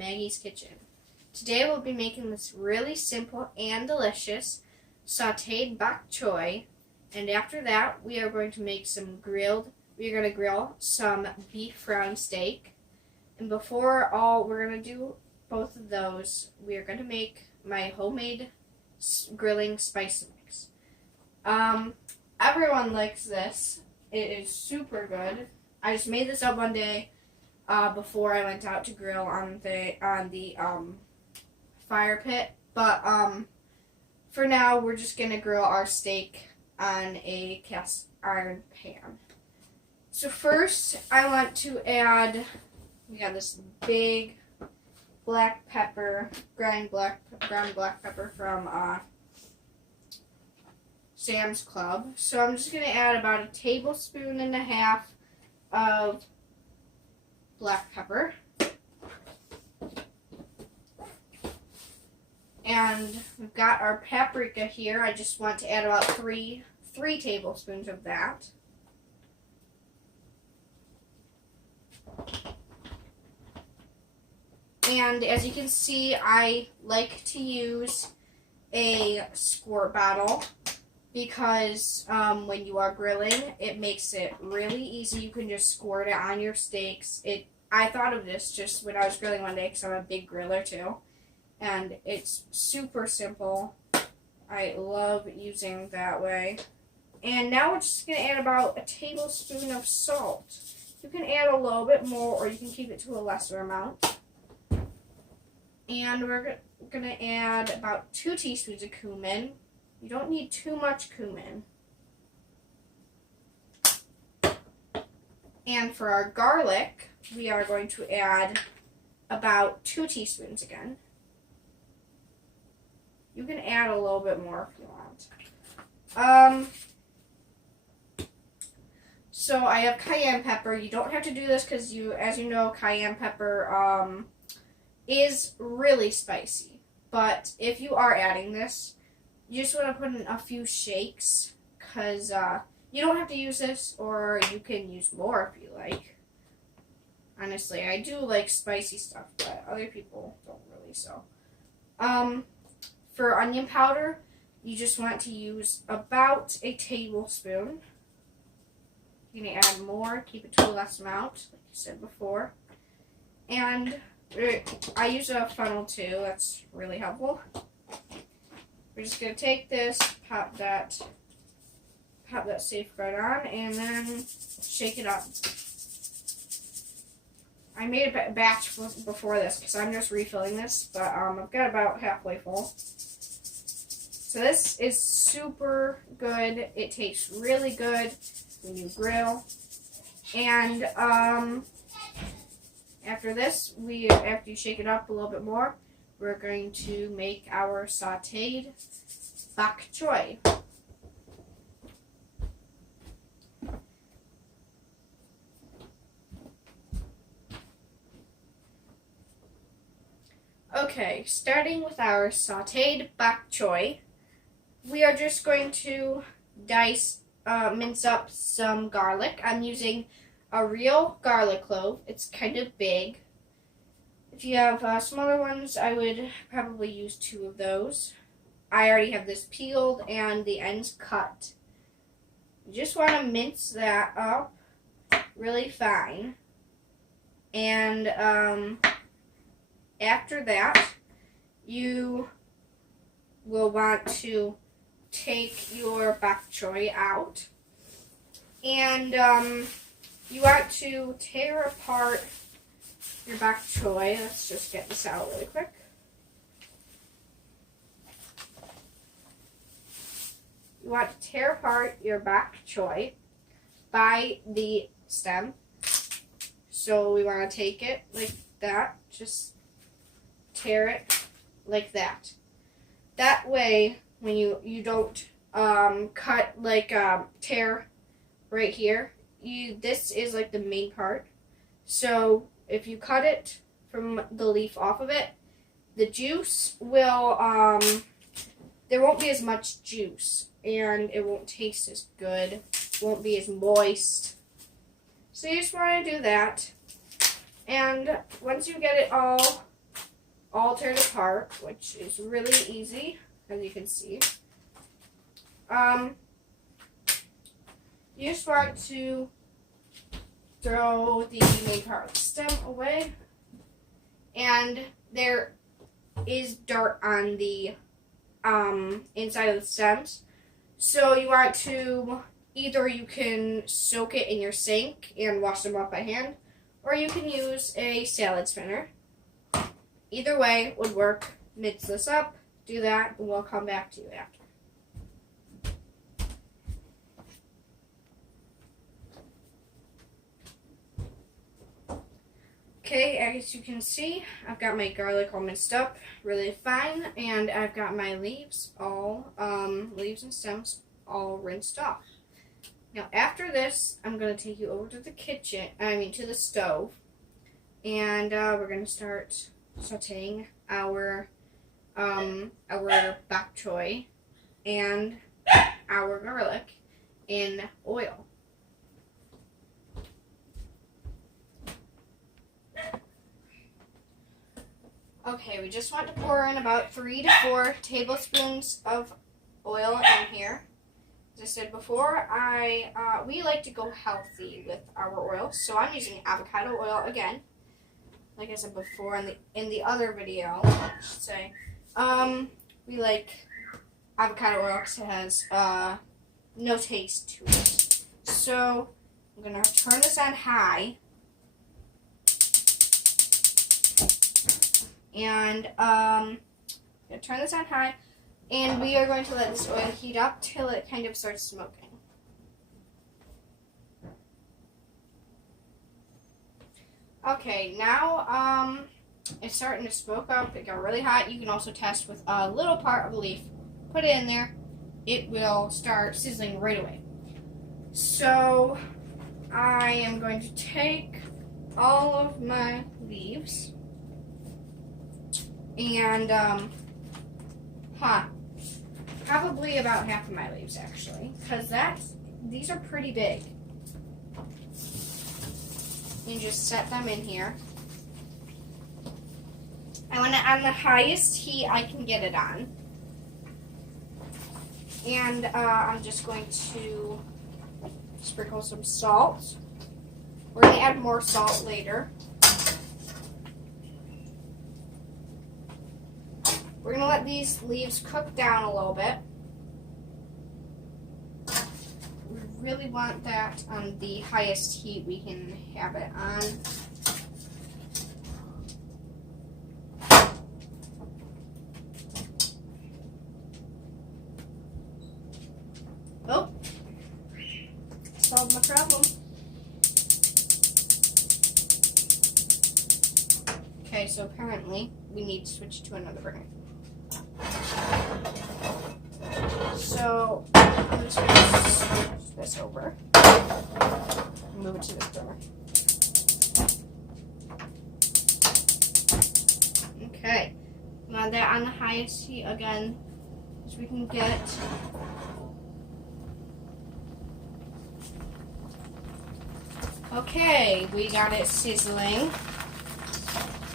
Maggie's Kitchen. Today we'll be making this really simple and delicious sauteed bok choy, and after that we are going to make we're going to grill some beef round steak. And before we're going to do both of those, we are going to make my homemade grilling spice mix. Everyone likes this. It is super good. I just made this up one day before I went out to grill on the fire pit. But for now, we're just gonna grill our steak on a cast iron pan. So first, I want to add. We got this big black pepper, ground black pepper from Sam's Club. So I'm just gonna add about 1.5 tablespoons of black pepper. And we've got our paprika here. I just want to add about three tablespoons of that. And as you can see, I like to use a squirt bottle because when you are grilling, it makes it really easy. You can just squirt it on your steaks. I thought of this just when I was grilling one day because I'm a big griller too. And it's super simple. I love using that way. And now we're just going to add about 1 tablespoon of salt. You can add a little bit more or you can keep it to a lesser amount. And we're going to add about 2 teaspoons of cumin. You don't need too much cumin. And for our garlic, we are going to add about 2 teaspoons again. You can add a little bit more if you want. So I have cayenne pepper. You don't have to do this because as you know, cayenne pepper is really spicy. But if you are adding this, you just want to put in a few shakes because you don't have to use this, or you can use more if you like. Honestly, I do like spicy stuff, but other people don't really. So, for onion powder, you just want to use about 1 tablespoon. You can add more, keep it to a less amount, like you said before. And I use a funnel too, that's really helpful. We're just going to take this, pop that safeguard on, and then shake it up. I made a batch before this because I'm just refilling this, but I've got about halfway full. So this is super good. It tastes really good when you grill. And after this, after you shake it up a little bit more, we're going to make our sauteed bok choy. Okay, starting with our sauteed bok choy, we are just going to mince up some garlic. I'm using a real garlic clove. It's kind of big. If you have smaller ones, I would probably use 2 of those. I already have this peeled and the ends cut. You just want to mince that up really fine. And after that, you will want to take your bok choy out. And you want to tear apart your bok choy. Let's just get this out really quick. You want to tear apart your bok choy by the stem. So we want to take it like that. Just tear it like that. That way, when you don't cut like tear right here, this is like the main part. So if you cut it from the leaf off of it, the juice will there won't be as much juice and it won't taste as good, won't be as moist. So you just want to do that. And once you get it all all tear it apart, which is really easy, as you can see. You just want to throw the main part of the stem away, and there is dirt on the inside of the stems, so you want to either you can soak it in your sink and wash them off by hand, or you can use a salad spinner. Either way would work. Mix this up, do that, and we'll come back to you after. Okay, as you can see, I've got my garlic all minced up really fine, and I've got my leaves and stems all rinsed off. Now after this, I'm going to take you over to the stove, and we're going to start sauteing our bok choy and our garlic in oil. Okay, we just want to pour in about 3 to 4 tablespoons of oil in here. As I said before, we like to go healthy with our oil, so I'm using avocado oil again. Like I said before in the other video, I should say, we like avocado oil because it has no taste to it. So I'm gonna turn this on high, and and we are going to let this oil heat up till it kind of starts smoking. Okay, now it's starting to smoke up. It got really hot. You can also test with a little part of a leaf. Put it in there. It will start sizzling right away. So I am going to take all of my leaves and probably about half of my leaves actually, because these are pretty big. You just set them in here. I want it on the highest heat I can get it on. And I'm just going to sprinkle some salt. We're going to add more salt later. We're going to let these leaves cook down a little bit. We really want that on the highest heat we can have it on. Oh, solved my problem. Okay, so apparently we need to switch to another burner. So I'm just going to switch this over and move it to this burner. Okay, now that on the highest heat again as we can get. Okay, we got it sizzling.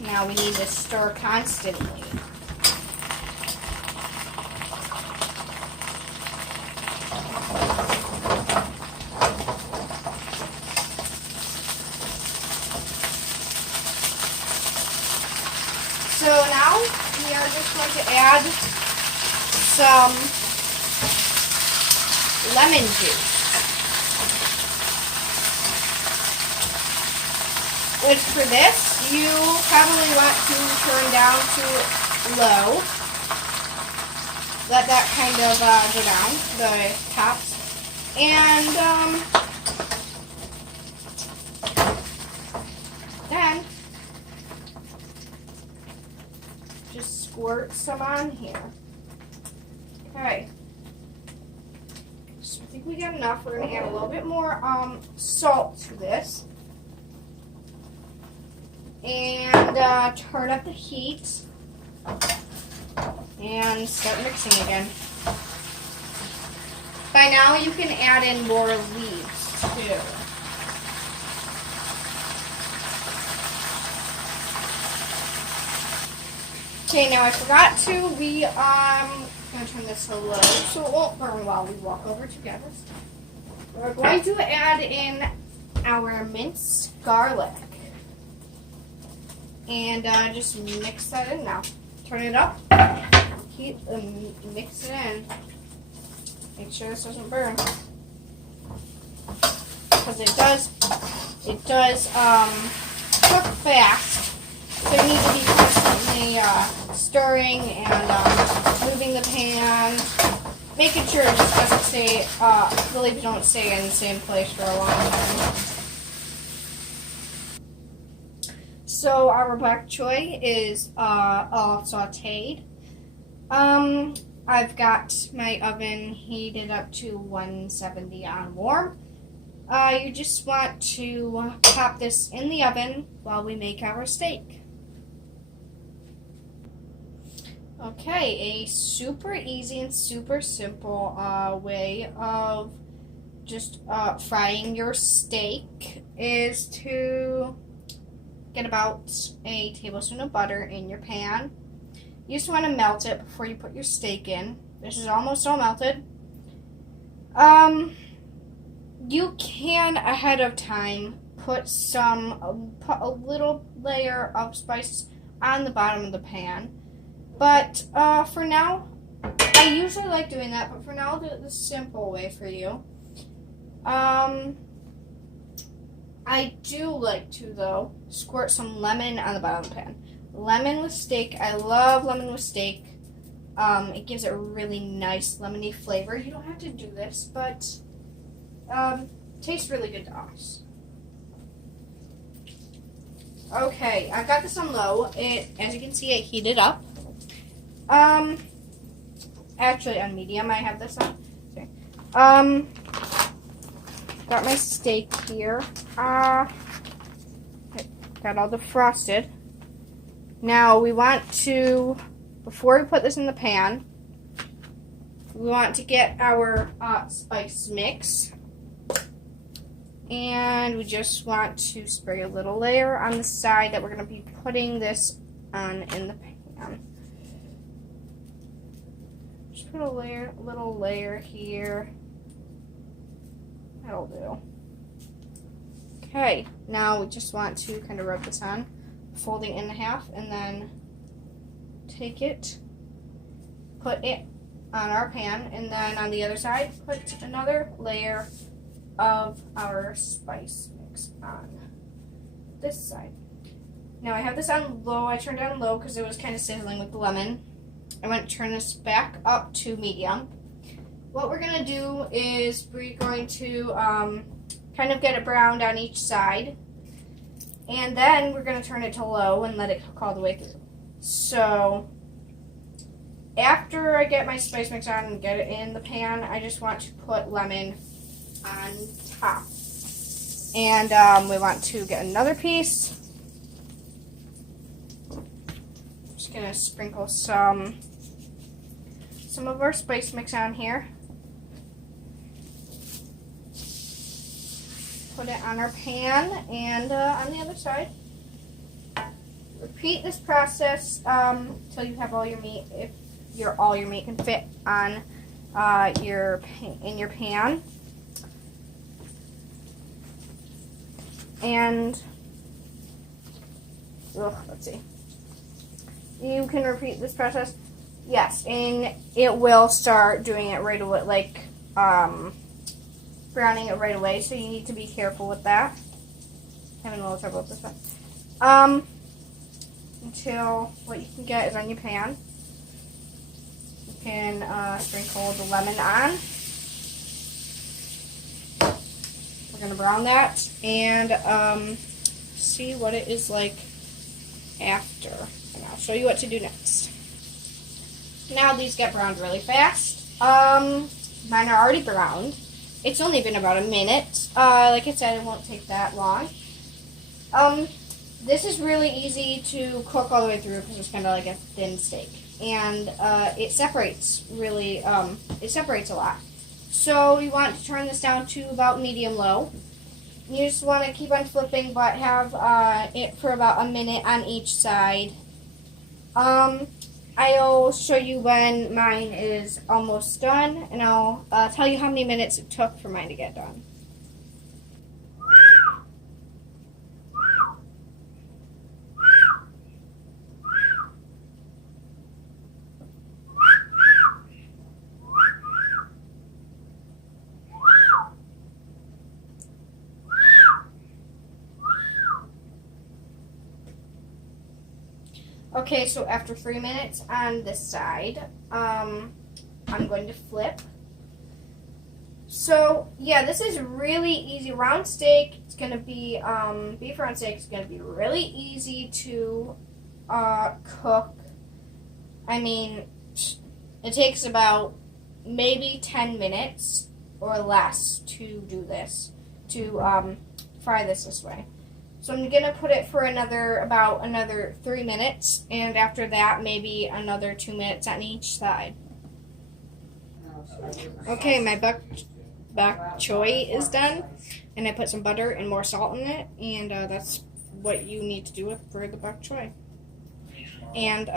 Now we need to stir constantly. So now we are just going to add some lemon juice. Which for this, you probably want to turn down to low. Let that kind of go down, the tops. And then just squirt some on here. Okay. So I think we got enough. We're going to add a little bit more salt to this. And turn up the heat and start mixing again. By now you can add in more leaves too. Okay, now I forgot to, I'm going to turn this to low so it won't burn while we walk over together. We're going to add in our minced garlic. And just mix that in now. Turn it up. Mix it in. Make sure this doesn't burn. Because it does cook fast. So you need to be constantly stirring and moving the pan. Making sure it just doesn't stay, the leaves don't stay in the same place for a long time. So our bok choy is all sauteed. I've got my oven heated up to 170 on warm. You just want to pop this in the oven while we make our steak. Okay, a super easy and super simple way of just frying your steak is to get about a tablespoon of butter in your pan. You just want to melt it before you put your steak in. This is almost all melted. You can ahead of time put a little layer of spice on the bottom of the pan. But for now, I usually like doing that, but for now I'll do it the simple way for you. I do like to, though, squirt some lemon on the bottom of the pan. Lemon with steak. I love lemon with steak. It gives it a really nice lemony flavor. You don't have to do this, but tastes really good to us. Okay, I've got this on low. As you can see, it heated up. Actually on medium, I have this on. Okay. Got my steak here. Got all defrosted. Now we want to, before we put this in the pan, we want to get our spice mix. And we just want to spray a little layer on the side that we're going to be putting this on in the pan. Just put a little layer here. That'll do. Okay, now we just want to kind of rub this on, folding it in half, and then take it, put it on our pan, and then on the other side, put another layer of our spice mix on this side. Now I have this on low. I turned down low because it was kind of sizzling with the lemon. I'm going to turn this back up to medium. What we're going to do is we're going to kind of get it browned on each side. And then we're going to turn it to low and let it cook all the way through. So after I get my spice mix on and get it in the pan, I just want to put lemon on top. And we want to get another piece. Just going to sprinkle some of our spice mix on here. Put it on our pan and on the other side. Repeat this process until you have all your meat. If all your meat can fit on your pan. And let's see. You can repeat this process. Yes, and it will start doing it right away, like browning it right away, so you need to be careful with that. Having a little trouble with this one. Until what you can get is on your pan. You can sprinkle the lemon on. We're going to brown that and see what it is like after. And I'll show you what to do next. Now these get browned really fast. Mine are already browned. It's only been about a minute. Like I said, it won't take that long. This is really easy to cook all the way through because it's kind of like a thin steak. And it separates really, it separates a lot. So you want to turn this down to about medium-low. You just want to keep on flipping, but have it for about a minute on each side. I'll show you when mine is almost done, and I'll tell you how many minutes it took for mine to get done. Okay, so after 3 minutes on this side, I'm going to flip. So, yeah, this is really easy. Round steak, it's going to be, beef round steak is going to be really easy to cook. I mean, it takes about maybe 10 minutes or less to do this, to fry this way. So I'm going to put it for another 3 minutes, and after that, maybe another 2 minutes on each side. Okay, my bok choy is done, and I put some butter and more salt in it, and that's what you need to do for the bok choy. And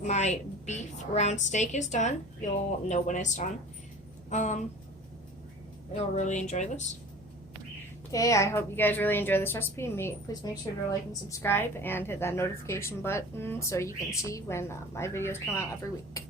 my beef round steak is done. You'll know when it's done. You'll really enjoy this. Okay, I hope you guys really enjoy this recipe. Please make sure to like and subscribe and hit that notification button so you can see when my videos come out every week.